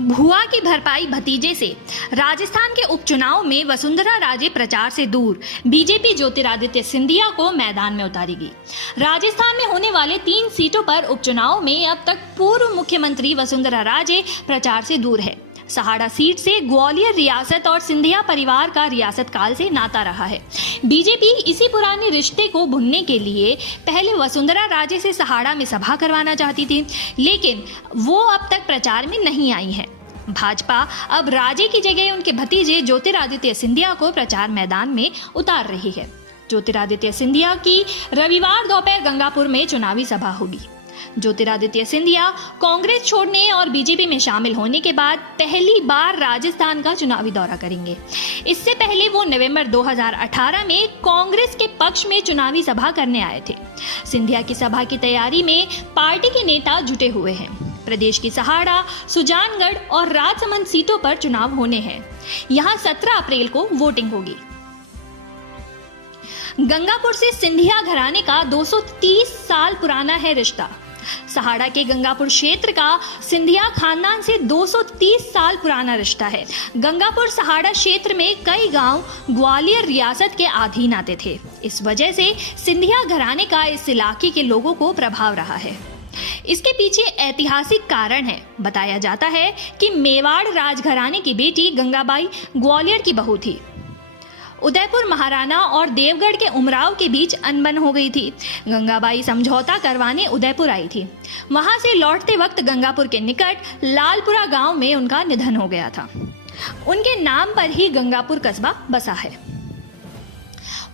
भुआ की भरपाई भतीजे से राजस्थान के उपचुनाव में वसुंधरा राजे प्रचार से दूर, बीजेपी ज्योतिरादित्य सिंधिया को मैदान में उतारेगी। राजस्थान में होने वाले 3 सीटों पर उपचुनाव में अब तक पूर्व मुख्यमंत्री वसुंधरा राजे प्रचार से दूर है। सहाड़ा सीट से ग्वालियर रियासत और सिंधिया परिवार का रियासत काल से नाता रहा है। बीजेपी इसी पुराने रिश्ते को भुनने के लिए पहले वसुंधरा राजे से सहाड़ा में सभा करवाना चाहती थी, लेकिन वो अब तक प्रचार में नहीं आई है। भाजपा अब राजे की जगह उनके भतीजे ज्योतिरादित्य सिंधिया को प्रचार मैदान में उतार रही है। ज्योतिरादित्य सिंधिया की रविवार दोपहर गंगापुर में चुनावी सभा होगी। ज्योतिरादित्य सिंधिया कांग्रेस छोड़ने और बीजेपी में शामिल होने के बाद पहली बार राजस्थान का चुनावी दौरा करेंगे। इससे पहले वो नवंबर 2018 में कांग्रेस के पक्ष में चुनावी सभा करने आए थे। सिंधिया की सभा की तैयारी में पार्टी के नेता जुटे हुए हैं। प्रदेश की सहाड़ा, सुजानगढ़ और राजसमंद सीटों पर चुनाव होने हैं। यहां 17 अप्रैल को वोटिंग होगी। गंगापुर से सिंधिया घराने का 230 साल पुराना है रिश्ता। सहाड़ा के गंगापुर क्षेत्र का सिंधिया खानदान से 230 साल पुराना रिश्ता है। गंगापुर सहाड़ा क्षेत्र में कई गांव ग्वालियर रियासत के अधीन आते थे। इस वजह से सिंधिया घराने का इस इलाके के लोगों को प्रभाव रहा है। इसके पीछे ऐतिहासिक कारण है। बताया जाता है कि मेवाड़ राजघराने की बेटी गंगाबाई ग्वालियर की बहू थी। उदयपुर महाराणा और देवगढ़ के उमराव के बीच अनबन हो गई थी। गंगाबाई समझौता करवाने उदयपुर आई थी। वहां से लौटते वक्त गंगापुर के निकट लालपुरा गांव में उनका निधन हो गया था। उनके नाम पर ही गंगापुर कस्बा बसा है।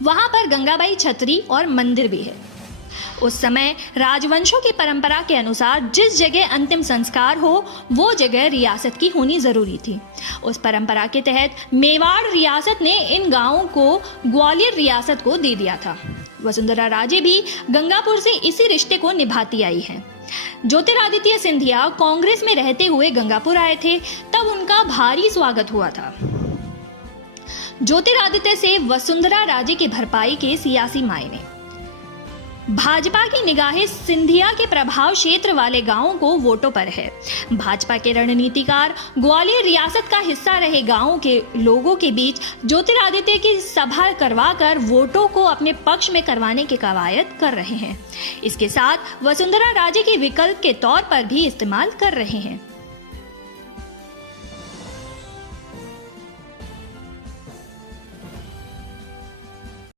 वहां पर गंगाबाई छतरी और मंदिर भी है। उस समय राजवंशों की परंपरा के अनुसार जिस जगह अंतिम संस्कार हो वो जगह रियासत की होनी जरूरी थी। उस परंपरा के तहत मेवाड़ रियासत ने इन गांवों को ग्वालियर रियासत को दे दिया था। वसुंधरा राजे भी गंगापुर से इसी रिश्ते को निभाती आई हैं। ज्योतिरादित्य सिंधिया कांग्रेस में रहते हुए गंगापुर आए थे, तब उनका भारी स्वागत हुआ था। ज्योतिरादित्य से वसुंधरा राजे की भरपाई के सियासी मायने। भाजपा की निगाहें सिंधिया के प्रभाव क्षेत्र वाले गांवों को वोटों पर है। भाजपा के रणनीतिकार ग्वालियर रियासत का हिस्सा रहे गांवों के लोगों के बीच ज्योतिरादित्य की सभा करवाकर वोटों को अपने पक्ष में करवाने की कवायद कर रहे हैं। इसके साथ वसुंधरा राजे के विकल्प के तौर पर भी इस्तेमाल कर रहे हैं।